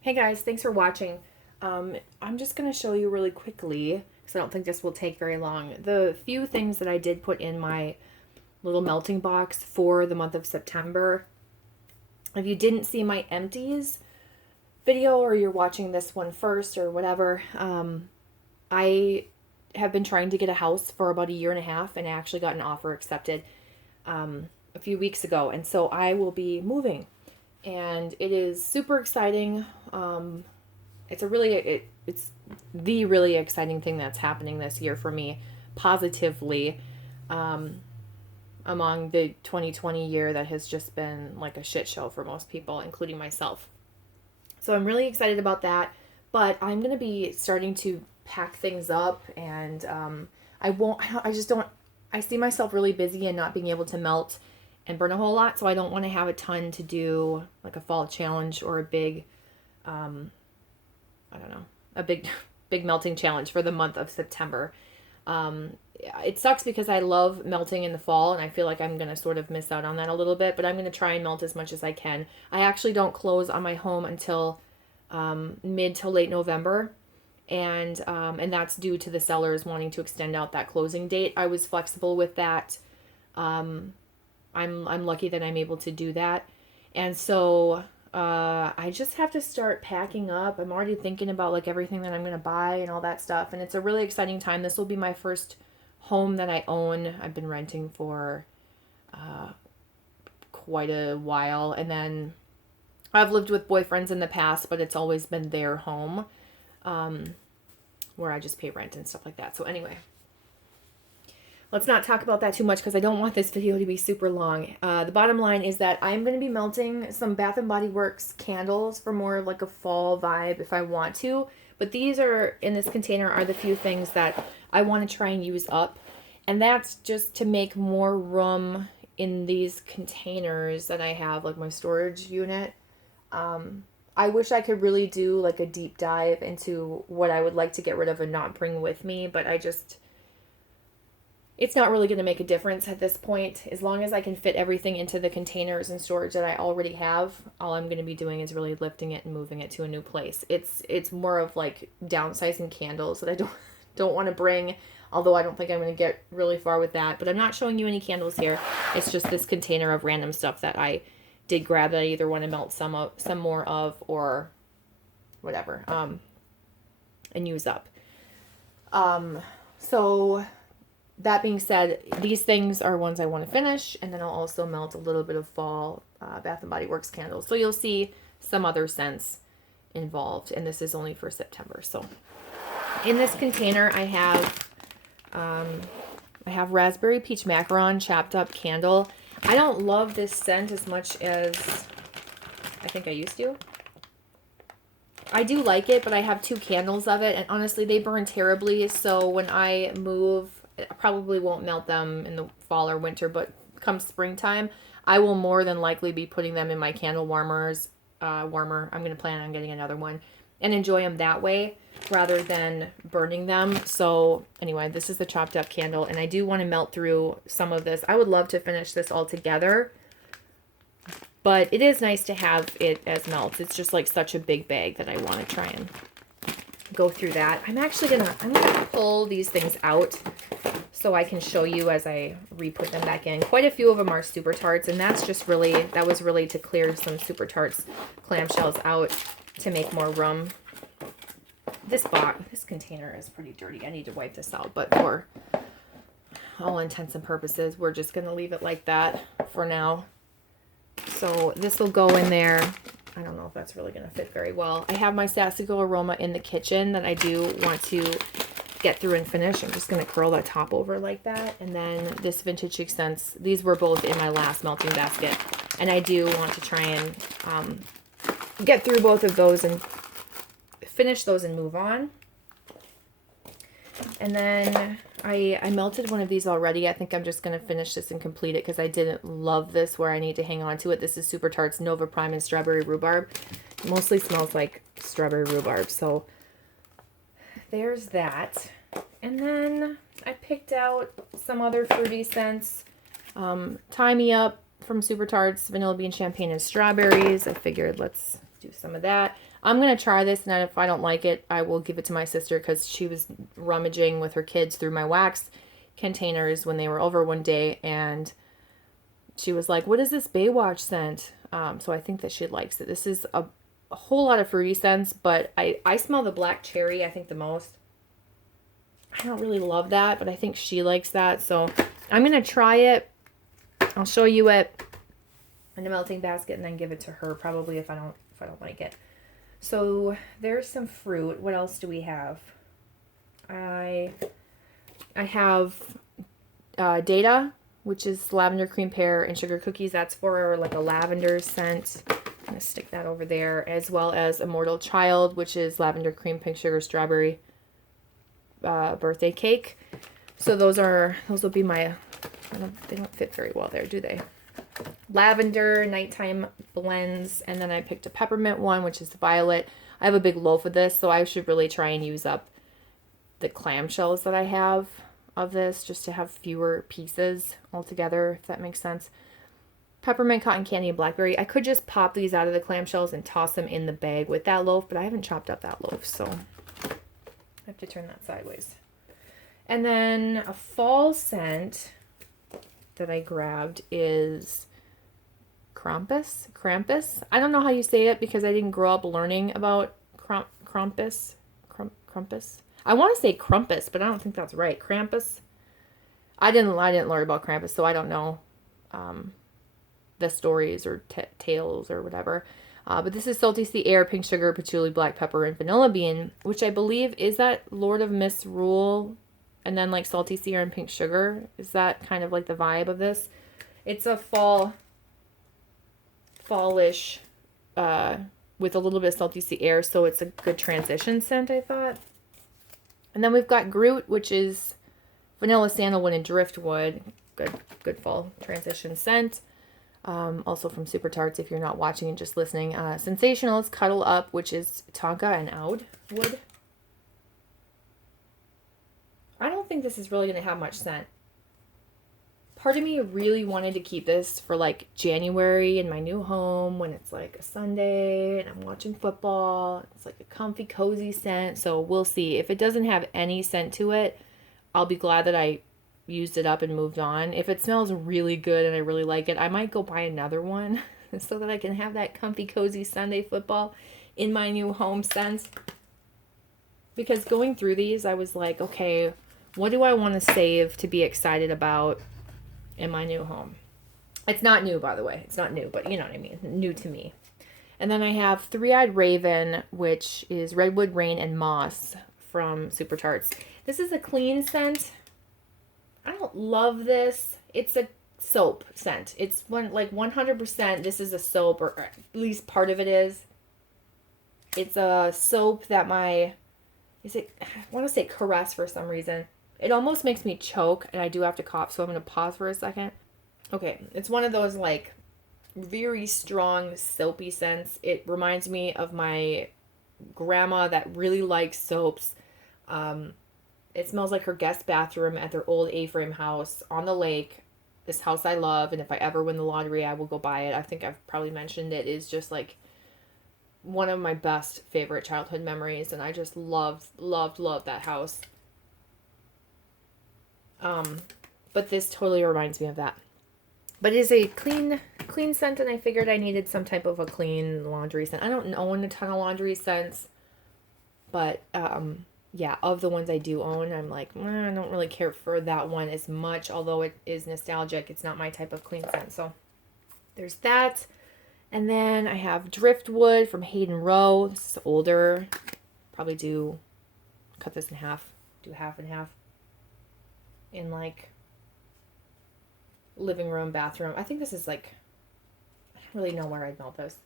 Hey guys, thanks for watching. I'm just going to show you really quickly, because I don't think this will take very long, the few things that I did put in my little melting box for the month of September. If you didn't see my empties video, or you're watching this one first or whatever, I have been trying to get a house for about a year and a half, and I actually got an offer accepted a few weeks ago, and so I will be moving. And it is super exciting. It's the really exciting thing that's happening this year for me, positively, among the 2020 year that has just been like a shit show for most people, including myself. So I'm really excited about that. But I'm gonna be starting to pack things up, and I won't. I just don't. I see myself really busy and not being able to melt and burn a whole lot, so I don't want to have a ton to do, like a fall challenge or a big, I don't know, a big, big melting challenge for the month of September. It sucks because I love melting in the fall, and I feel like I'm going to sort of miss out on that a little bit, but I'm going to try and melt as much as I can. I actually don't close on my home until mid to late November, and that's due to the sellers wanting to extend out that closing date. I was flexible with that. I'm lucky that I'm able to do that. And so I just have to start packing up. I'm already thinking about like everything that I'm going to buy and all that stuff. And it's a really exciting time. This will be my first home that I own. I've been renting for quite a while. And then I've lived with boyfriends in the past, but it's always been their home, where I just pay rent and stuff like that. So anyway, let's not talk about that too much because I don't want this video to be super long. The bottom line is that I'm going to be melting some Bath & Body Works candles for more of like a fall vibe if I want to. But these are, in this container, are the few things that I want to try and use up. And that's just to make more room in these containers that I have, like my storage unit. I wish I could really do like a deep dive into what I would like to get rid of and not bring with me, but it's not really going to make a difference at this point. As long as I can fit everything into the containers and storage that I already have, all I'm going to be doing is really lifting it and moving it to a new place. It's more of like downsizing candles that I don't want to bring, although I don't think I'm going to get really far with that. But I'm not showing you any candles here. It's just this container of random stuff that I did grab that I either want to melt some more of, or whatever, and use up. So that being said, these things are ones I want to finish, and then I'll also melt a little bit of fall Bath & Body Works candles. So you'll see some other scents involved, and this is only for September. So in this container, I have Raspberry Peach Macaron chopped up candle. I don't love this scent as much as I think I used to. I do like it, but I have 2 candles of it, and honestly, they burn terribly. So when I move, I probably won't melt them in the fall or winter, but come springtime, I will more than likely be putting them in my Candlewarmers warmer. I'm going to plan on getting another one and enjoy them that way rather than burning them. So anyway, this is the chopped up candle, and I do want to melt through some of this. I would love to finish this all together, but it is nice to have it as melts. It's just like such a big bag that I want to try and go through that. I'm gonna pull these things out so I can show you as I re-put them back in. Quite a few of them are Super Tarts, and that was really to clear some Super Tarts clamshells out to make more room. This container is pretty dirty. I need to wipe this out, but for all intents and purposes, we're just gonna leave it like that for now. So this will go in there. I don't know if that's really going to fit very well. I have my Sassico Aroma in the kitchen that I do want to get through and finish. I'm just going to curl the top over like that. And then this Vintage Accents, these were both in my last melting basket. And I do want to try and get through both of those and finish those and move on. And then I melted one of these already. I think I'm just going to finish this and complete it because I didn't love this where I need to hang on to it. This is Super Tarts Nova Prime and Strawberry Rhubarb. It mostly smells like strawberry rhubarb. So there's that. And then I picked out some other fruity scents. Tie Me Up from Super Tarts, Vanilla Bean Champagne and Strawberries. I figured let's do some of that. I'm going to try this, and then if I don't like it, I will give it to my sister because she was rummaging with her kids through my wax containers when they were over one day, and she was like, what is this Baywatch scent? So I think that she likes it. This is a whole lot of fruity scents, but I smell the black cherry, I think, the most. I don't really love that, but I think she likes that. So I'm going to try it. I'll show you it in a melting basket and then give it to her probably if I don't like it. So there's some fruit. What else do we have? I have Data, which is lavender cream pear and sugar cookies. That's for like a lavender scent. I'm going to stick that over there, as well as Immortal Child, which is lavender cream pink sugar strawberry birthday cake. So those will be my, they don't fit very well there, do they? Lavender nighttime blends, and then I picked a peppermint one, which is the violet. I have a big loaf of this, so I should really try and use up the clamshells that I have of this just to have fewer pieces altogether, if that makes sense. Peppermint, cotton candy, and blackberry. I could just pop these out of the clamshells and toss them in the bag with that loaf, but I haven't chopped up that loaf, so I have to turn that sideways. And then a fall scent that I grabbed is Krampus. I don't know how you say it because I didn't grow up learning about Krampus. I want to say Krampus, but I don't think that's right. Krampus. I didn't learn about Krampus, so I don't know the stories or tales or whatever. But this is Salty Sea Air, Pink Sugar, Patchouli, Black Pepper, and Vanilla Bean, which I believe is that Lord of Misrule, and then like Salty Sea Air and Pink Sugar. Is that kind of like the vibe of this? It's a fallish with a little bit of Salty Sea Air, so it's a good transition scent, I thought. And then we've got Groot, which is vanilla, sandalwood, and driftwood. Good fall transition scent. Also from Super Tarts, if you're not watching and just listening. Sensational is Cuddle Up, which is tonka and oud wood. I don't think this is really going to have much scent. Part of me really wanted to keep this for like January in my new home when it's like a Sunday and I'm watching football. It's like a comfy, cozy scent. So we'll see. If it doesn't have any scent to it, I'll be glad that I used it up and moved on. If it smells really good and I really like it, I might go buy another one so that I can have that comfy, cozy Sunday football in my new home scent. Because going through these, I was like, okay, what do I want to save to be excited about in my new home? It's not new, by the way. It's not new, but you know what I mean. New to me. And then I have Three-Eyed Raven, which is Redwood, Rain, and Moss from Super Tarts. This is a clean scent. I don't love this. It's a soap scent. It's 100% this is a soap, or at least part of it is. It's a soap that I want to say Caress for some reason. It almost makes me choke, and I do have to cough, so I'm going to pause for a second. Okay, it's one of those, like, very strong, soapy scents. It reminds me of my grandma that really likes soaps. It smells like her guest bathroom at their old A-frame house on the lake. This house I love, and if I ever win the lottery, I will go buy it. I think I've probably mentioned it. It's just, like, one of my best favorite childhood memories, and I just loved that house. But this totally reminds me of that. But it is a clean scent, and I figured I needed some type of a clean laundry scent. I don't own a ton of laundry scents, but yeah, of the ones I do own, I'm like, I don't really care for that one as much, although it is nostalgic. It's not my type of clean scent, so there's that. And then I have Driftwood from Hayden Rowe. This is older. Probably cut this in half, do half and half. In like living room, bathroom. I think this is like, I don't really know where I'd melt this.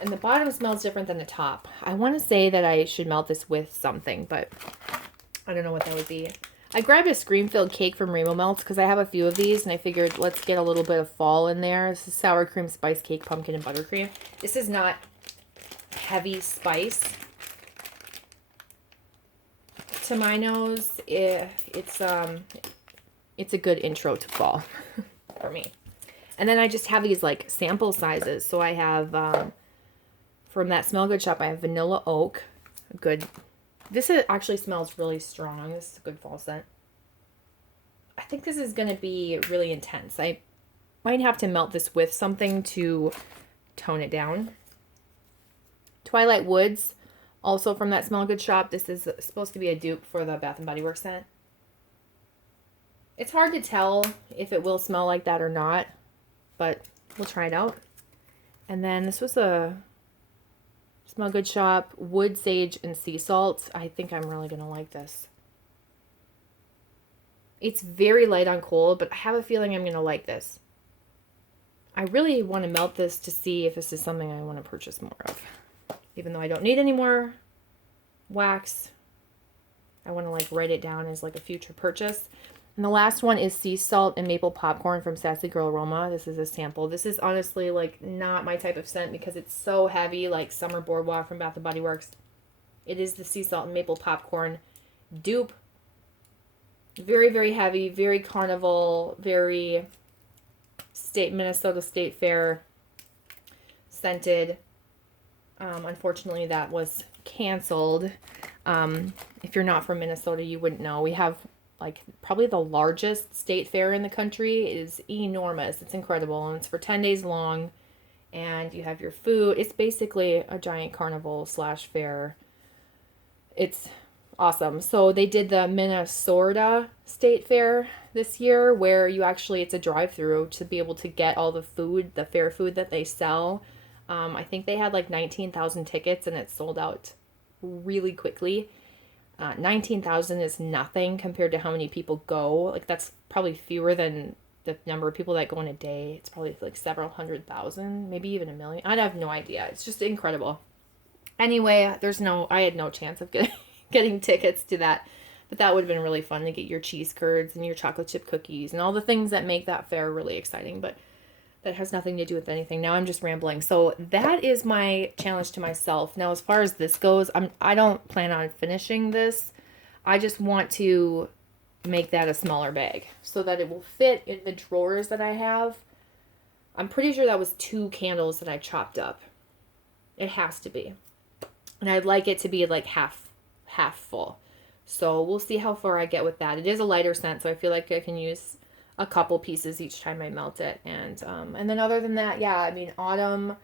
And the bottom smells different than the top. I want to say that I should melt this with something, but I don't know what that would be. I grabbed a Scream-Filled Cake from Rainbow Melts because I have a few of these, and I figured let's get a little bit of fall in there. This is sour cream, spice cake, pumpkin, and buttercream. This is not heavy spice. To my nose, it's a good intro to fall for me. And then I just have these like sample sizes. So I have, from that Smell Good shop, I have Vanilla Oak. Good. This actually smells really strong. This is a good fall scent. I think this is going to be really intense. I might have to melt this with something to tone it down. Twilight Woods, also from that Smell Good shop. This is supposed to be a dupe for the Bath & Body Works scent. It's hard to tell if it will smell like that or not, but we'll try it out. And then this was a Smell Good shop, Wood, Sage, and Sea Salt. I think I'm really going to like this. It's very light on cold, but I have a feeling I'm going to like this. I really want to melt this to see if this is something I want to purchase more of. Even though I don't need any more wax, I want to like write it down as like a future purchase. And the last one is Sea Salt and Maple Popcorn from Sassy Girl Aroma. This is a sample. This is honestly like not my type of scent because it's so heavy, like Summer Boardwalk from Bath & Body Works. It is the Sea Salt and Maple Popcorn dupe. Very, very heavy, very carnival, very Minnesota State Fair scented. Unfortunately, that was canceled. If you're not from Minnesota, you wouldn't know. We have like probably the largest state fair in the country. It is enormous. It's incredible. And it's for 10 days long. And you have your food. It's basically a giant carnival / fair. It's awesome. So they did the Minnesota State Fair this year where it's a drive-through to be able to get all the food, the fair food that they sell. I think they had like 19,000 tickets and it sold out really quickly. 19,000 is nothing compared to how many people go. Like that's probably fewer than the number of people that go in a day. It's probably like several 100,000, maybe even 1 million. I have no idea. It's just incredible. Anyway, I had no chance of getting tickets to that, but that would have been really fun to get your cheese curds and your chocolate chip cookies and all the things that make that fair really exciting, but that has nothing to do with anything. Now I'm just rambling. So that is my challenge to myself. Now, as far as this goes, I don't plan on finishing this. I just want to make that a smaller bag so that it will fit in the drawers that I have. I'm pretty sure that was 2 candles that I chopped up. It has to be. And I'd like it to be like half full. So we'll see how far I get with that. It is a lighter scent, so I feel like I can use a couple pieces each time I melt it. And then other than that, yeah, I mean, autumn,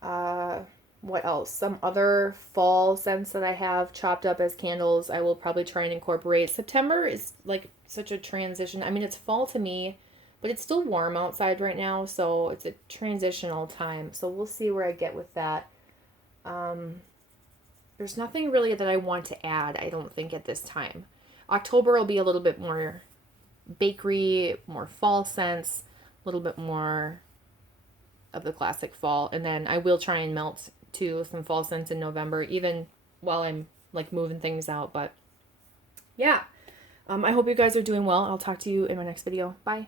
what else? Some other fall scents that I have chopped up as candles, I will probably try and incorporate. September is like such a transition. I mean, it's fall to me, but it's still warm outside right now, so it's a transitional time. So we'll see where I get with that. There's nothing really that I want to add, I don't think, at this time. October will be a little bit more bakery, more fall scents, a little bit more of the classic fall. And then I will try and melt to some fall scents in November, even while I'm like moving things out. But yeah, I hope you guys are doing well. I'll talk to you in my next video. Bye.